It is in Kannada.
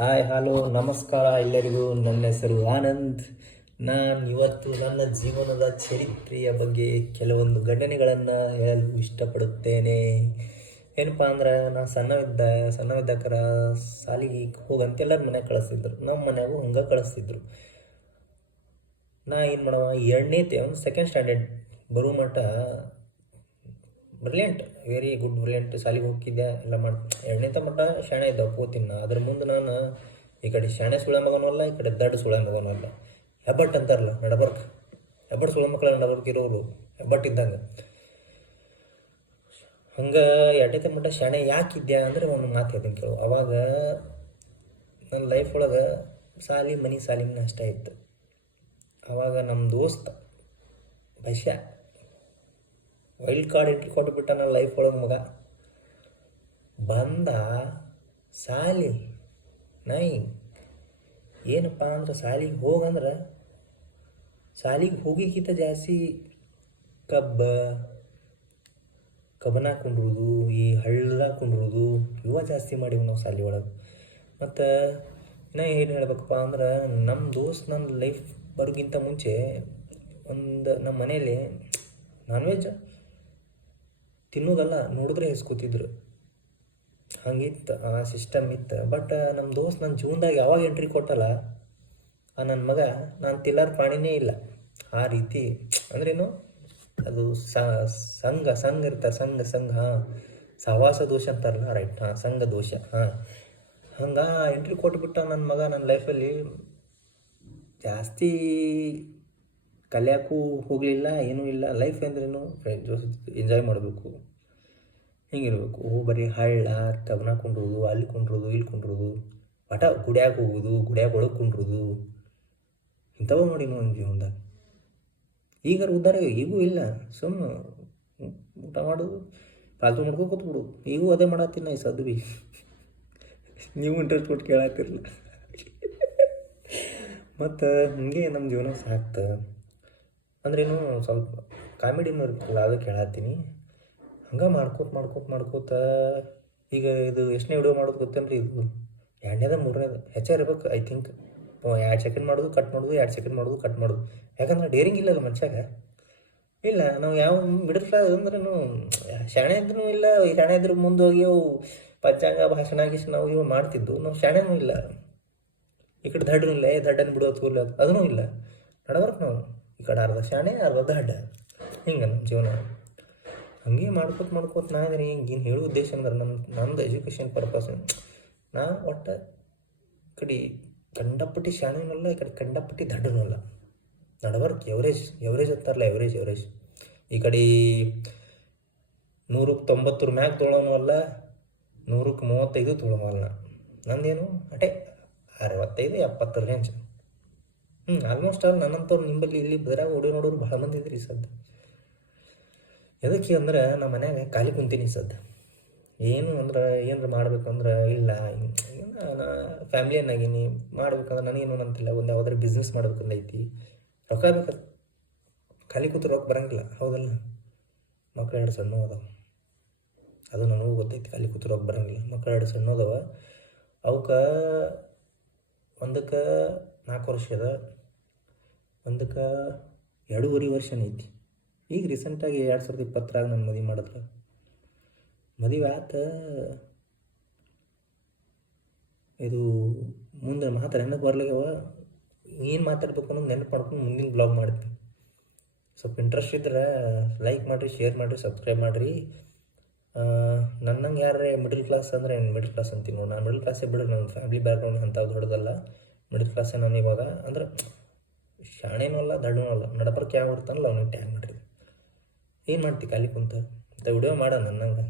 ಹಾಯ್ ಹಲೋ ನಮಸ್ಕಾರ ಎಲ್ಲರಿಗೂ. ನನ್ನ ಹೆಸರು ಆನಂದ್. ನಾನು ಇವತ್ತು ನನ್ನ ಜೀವನದ ಚರಿತ್ರೆಯ ಬಗ್ಗೆ ಕೆಲವೊಂದು ಘಟನೆಗಳನ್ನು ಹೇಳಲು ಇಷ್ಟಪಡುತ್ತೇನೆ. ಏನಪ್ಪ ಅಂದ್ರೆ ನಾನು ಸಣ್ಣವಿದ್ದಕ್ಕರ ಸಾಲಿಗೆ ಹೋಗಂತ ಎಲ್ಲರ ಮನೆಗೆ ಕಳಿಸ್ತಿದ್ರು. ನಮ್ಮ ಮನೆಯಾಗೂ ಹಂಗೆ ಕಳಿಸ್ತಿದ್ರು. ನಾ ಏನು ಮಾಡವ, ಒಂದು ಸೆಕೆಂಡ್ ಸ್ಟ್ಯಾಂಡರ್ಡ್ ಬರೋ ಮಟ್ಟ ಬ್ರಿಲಿಯಂಟ್, ವೆರಿ ಗುಡ್ ಬ್ರಿಲಿಯಂಟ್ ಶಾಲೆಗೆ ಹೋಗಿದ್ದೆ, ಎಲ್ಲ ಮಾಡಿ ಎರಡನೇ ಮಟ್ಟ ಶಾಣೆ ಇದ್ದ ಓದ್ತೀನಿ. ಅದ್ರ ಮುಂದೆ ನಾನು ಈ ಕಡೆ ಶಾಣೆ ಸುಳೆ ಮಗನೂ ಅಲ್ಲ, ಈ ಕಡೆ ದಡ್ಡ ಸುಳೆ ಮಗನೂ ಅಲ್ಲ. ಹೆಬ್ಬಟ್ಟು ಅಂತಾರಲ್ಲ, ನಡಬರ್ಕ್, ಹೆಬ್ಬಟ್ಟು ಸುಳೆ ಮಕ್ಕಳ ನಡಬರ್ಕ್ ಇರೋರು ಹೆಬ್ಬಟ್ಟು ಇದ್ದಂಗೆ. ಹಂಗೆ ಎರಡನೇ ಮಟ್ಟ ಶಾಣೆ ಯಾಕಿದ್ಯಾ ಅಂದರೆ ಒಂದು ಮಾತು ಹೇಳ್ತೀನಿ ಕೇಳು. ಅವಾಗ ನನ್ನ ಲೈಫ್ ಒಳಗೆ ಸಾಲಿನ ಅಷ್ಟೇ ಇತ್ತು. ಅವಾಗ ನಮ್ಮ ದೋಸ್ತ ಬಸ್ಯ ವೈಲ್ಡ್ ಕಾರ್ಡ್ ಎಂಟ್ರಿ ಕೊಟ್ಬಿಟ್ಟ ನನ್ನ ಲೈಫ್ ಒಳಗೆ. ಮಗ ಬಂದ ಸಾಲಿ ನೈ ಏನಪ್ಪ ಅಂದ್ರೆ ಸಾಲಿಗೆ ಹೋಗಂದ್ರೆ ಸಾಲಿಗೆ ಹೋಗಿಕ್ಕಿಂತ ಜಾಸ್ತಿ ಕಬ್ಬನ ಕುಂಡ್ರೋದು, ಈ ಹಳ್ಳದಾಗ ಕುಂಡ್ರೋದು ಇವ ಜಾಸ್ತಿ ಮಾಡಿವಿ ನಾವು ಸಾಲಿ ಒಳಗೆ. ಮತ್ತು ನಾ ಏನು ಹೇಳ್ಬೇಕಪ್ಪ ಅಂದ್ರೆ ನಮ್ಮ ದೋಸ್ತ್ ನನ್ನ ಲೈಫ್ ಬರೋಕ್ಕಿಂತ ಮುಂಚೆ ನಮ್ಮ ಮನೇಲಿ ನಾನ್ ವೆಜ್ ತಿನ್ನೋದಲ್ಲ, ನೋಡಿದ್ರೆ ಹೆಸ್ಕೋತಿದ್ರು. ಹಂಗಿತ್ತು, ಆ ಸಿಸ್ಟಮ್ ಇತ್ತು. ಬಟ್ ನಮ್ಮ ದೋಸ್ತ್ ನನ್ನ ಜೀವನದಾಗ ಯಾವಾಗ ಎಂಟ್ರಿ ಕೊಟ್ಟಲ್ಲ ಆ ನನ್ನ ಮಗ, ನಾನು ತಿಲ್ಲರ್ ಪ್ರಾಣಿನೇ ಇಲ್ಲ. ಆ ರೀತಿ ಅಂದ್ರೇನು, ಅದು ಸಂಘ ಇರ್ತಾರೆ, ಸಂಘ ಸಹವಾಸ ದೋಷ ಅಂತಾರಲ್ಲ, ರೈಟ್, ಸಂಘ ದೋಷ. ಹಂಗೆ ಎಂಟ್ರಿ ಕೊಟ್ಬಿಟ್ಟ ನನ್ನ ಮಗ ನನ್ನ ಲೈಫಲ್ಲಿ. ಜಾಸ್ತಿ ಕಲಿಯೋಕ್ಕೂ ಹೋಗಲಿಲ್ಲ, ಏನೂ ಇಲ್ಲ. ಲೈಫ್ ಅಂದ್ರೇನು, ಫ್ರೆಂಡ್ಸ್ ಜೊತೆ ಎಂಜಾಯ್ ಮಾಡಬೇಕು, ಹಿಂಗಿರ್ಬೇಕು. ಬರೀ ಹಳ್ಳ ಕಬ್ಬನ ಕುಂಡ್ರೋದು, ಅಲ್ಲಿ ಕುಂಡ್ರೋದು, ಇಲ್ಲಿ ಕುಂಡ್ರೋದು, ಒಟ ಗುಡ್ಯಾಗ ಹೋಗೋದು, ಗುಡ್ಯಾಗ ಒಳಗೆ ಕುಂಡ್ರೋದು, ಇಂಥವು ನೋಡಿ ಒಂದು ಜೀವನದಾಗ. ಈಗ ಉದ್ಧಾರ ಈಗೂ ಇಲ್ಲ. ಸುಮ್ಮ ಊಟ ಮಾಡೋದು, ಪಾಲ್ತು ಮಾಡ್ಕೊ ಕೂತ್ಬಿಡು. ಈಗೂ ಅದೇ ಮಾಡತ್ತೀನಿ ನಾ ಸದ್ದು ಭೀ. ನೀವು ಇಂಟ್ರೆಸ್ಟ್ ಕೊಟ್ಟು ಕೇಳಾತಿರಲ್ಲ. ಮತ್ತು ಹಂಗೆ ನಮ್ಮ ಜೀವನ ಸಾಕ್ತ ಅಂದ್ರೇನು, ಸ್ವಲ್ಪ ಕಾಮಿಡಿನೂ ಇರ್ತಲ್ಲ, ಅದಕ್ಕೆ ಹೇಳತ್ತೀನಿ. ಹಂಗೆ ಮಾಡ್ಕೋತ ಈಗ ಇದು ಎಷ್ಟನೇ ವಿಡಿಯೋ ಮಾಡೋದು ಗೊತ್ತೇನ್ರಿ? ಇದು ಎರಡನೇದ ಮೂರನೇದು ಹೆಚ್ಚಿರ್ಬೇಕು ಐ ಥಿಂಕ್. 2 ಸೆಕೆಂಡ್ ಮಾಡೋದು ಕಟ್ ಮಾಡೋದು, 2 ಸೆಕೆಂಡ್ ಮಾಡೋದು ಕಟ್ ಮಾಡೋದು. ಯಾಕಂದ್ರೆ ಡೇರಿಂಗ್ ಇಲ್ಲಲ್ಲ ಮನುಷ್ಯಾಗ. ಇಲ್ಲ, ನಾವು ಯಾವ ಮಿಡಲ್ ಕ್ಲಾಸ್ ಅಂದ್ರೂ ಶಾಣೆ ಇದ್ರೂ ಇಲ್ಲ, ಶಾಣೆ ಇದ್ರ ಮುಂದೆ ಹೋಗಿ ಅವು ಪಂಚಾಂಗ ಭಾಷಣ ನಾವು ಇವು ಮಾಡ್ತಿದ್ದು. ನಾವು ಶಾಣೆನೂ ಇಲ್ಲ, ಈ ಕಡೆ ದಡ್ಡೂ ಇಲ್ಲ, ದಡ್ಡನ್ನು ಬಿಡೋದು ಇಲ್ಲ, ಅದೂ ಇಲ್ಲ. ನಡಬರ್ಕ್ ನಾವು ಈ ಕಡೆ ಅರ್ಧ ಶಾಣೆ ಅರ್ಧ ದಡ್ಡ, ಹಿಂಗೆ ನಮ್ಮ ಜೀವನ. ಹಂಗೆ ಮಾಡ್ಕೋತ ನಾ ಇದ್ದೀನಿ. ಏನು ಹೇಳೋ ಉದ್ದೇಶ ಅಂದ್ರೆ ನಮ್ಮದು ಎಜುಕೇಷನ್ ಪರ್ಪಸ್. ನಾ ಒಟ್ಟು ಕಡೆ ಕಂಡಪಟ್ಟಿ ಶಾಣೆನೂ ಅಲ್ಲ, ಈ ಕಡೆ ಕಂಡಪಟ್ಟಿ ದಡ್ಡನೂ ಅಲ್ಲ. ನಡಬರ್ಕ್ ಎವರೇಜ್ ಅಂತಾರಲ್ಲ, ಎವರೇಜ್. ಈ ಕಡೆ 100ಕ್ಕೆ 90 ಮ್ಯಾಗ ತೊಳೋನು ಅಲ್ಲ, 100ಕ್ಕೆ 35 ತೊಳೋವಲ್ಲ. ನಂದೇನು ಅಟೇ 65 70 ರೇಂಜ್. ಆಲ್ಮೋಸ್ಟ್ ಆಲ್ ನನ್ನಂಥವ್ರು ನಿಂಬಲ್ಲಿ ಇಲ್ಲಿ ಬದ್ರಾಗ ಓಡಿ ನೋಡೋರು ಭಾಳ ಮಂದಿ ಇದ್ರಿ ಸದ್ದ. ಎದಕ್ಕೆ ಅಂದ್ರೆ ನಮ್ಮ ಮನ್ಯಾಗ ಖಾಲಿ ಕುಂತೀನಿ ಸದ್ದ. ಏನು ಅಂದ್ರೆ ಏನಾರ ಮಾಡ್ಬೇಕಂದ್ರೆ ಇಲ್ಲ, ನಾ ಫ್ಯಾಮ್ಲಿಯನ್ನಾಗೀನಿ. ಮಾಡ್ಬೇಕಂದ್ರೆ ನನಗೇನು ಅಂತಿಲ್ಲ, ಒಂದು ಯಾವುದಾದ್ರು ಬಿಸ್ನೆಸ್ ಮಾಡ್ಬೇಕಂದೈತಿ, ರೊಕ್ಕ ಬೇಕು. ಖಾಲಿ ಕೂತು ರೊಕ್ಕ ಬರೋಂಗಿಲ್ಲ, ಹೌದಲ್ಲ? ಮಕ್ಳು 2 ಸಣ್ಣ ಅದಾವ, ಅದು ನನಗೂ ಗೊತ್ತೈತಿ. ಖಾಲಿ ಕೂತು ರೊಕ್ಕ ಬರೋಂಗಿಲ್ಲ. ಮಕ್ಳು 2 ಸಣ್ಣ ಅದಾವ. ಅವಕ್ಕೆ ಒಂದಕ್ಕೆ 4 ವರ್ಷ ಅದ, ಒಂದಕ್ಕೆ 2.5 ವರ್ಷನೇ ಐತಿ. ಈಗ ರೀಸೆಂಟಾಗಿ 2020 ನಾನು ಮದುವೆ ಮಾಡಿದ್ರೆ, ಮದುವೆ ಆತ. ಇದು ಮುಂದೆ ಮಾತಾಡ ನೆನಪು ಬರ್ಲಿಕ್ಕವ, ಏನು ಮಾತಾಡ್ಬೇಕು ಅನ್ನೋದು ನೆನಪು ಮಾಡ್ಕೊಂಡು ಮುಂದಿನ ಬ್ಲಾಗ್ ಮಾಡ್ತೀನಿ. ಸ್ವಲ್ಪ ಇಂಟ್ರೆಸ್ಟ್ ಇದ್ರೆ ಲೈಕ್ ಮಾಡಿರಿ, ಶೇರ್ ಮಾಡಿರಿ, ಸಬ್ಸ್ಕ್ರೈಬ್ ಮಾಡಿರಿ. ನನ್ನಂಗೆ ಯಾರೇ ಮಿಡಲ್ ಕ್ಲಾಸ್ ಅಂದರೆ ಮಿಡಲ್ ಕ್ಲಾಸ್ ಅಂತೀನಿ ನೋಡಿ. ನಾನು ಮಿಡಲ್ ಕ್ಲಾಸೇ ಬಿಡ್ರಿ, ನನ್ನ ಫ್ಯಾಮಿಲಿ ಬ್ಯಾಕ್ಗ್ರೌಂಡ್ ಅಂತ ದೊಡ್ಡದಲ್ಲ, ಮಿಡಲ್ ಕ್ಲಾಸೇ ನಾನು ಇವಾಗ. ಅಂದ್ರೆ ಶಾಣೆನೂ ಅಲ್ಲ, ದಡ್ಡೂ ಅಲ್ಲ, ನಡಬರ್ಕ್ ಯಾವ ಇರ್ತಾನಲ್ಲ ಅವ್ನಿಗೆ ಟ್ಯಾಗ್ ಮಾಡಿರಿ. ಏನು ಮಾಡ್ತಿ ಖಾಲಿ ಕುಂತ ವಿಡಿಯೋ ಮಾಡ ನನ್ನಂಗೆ.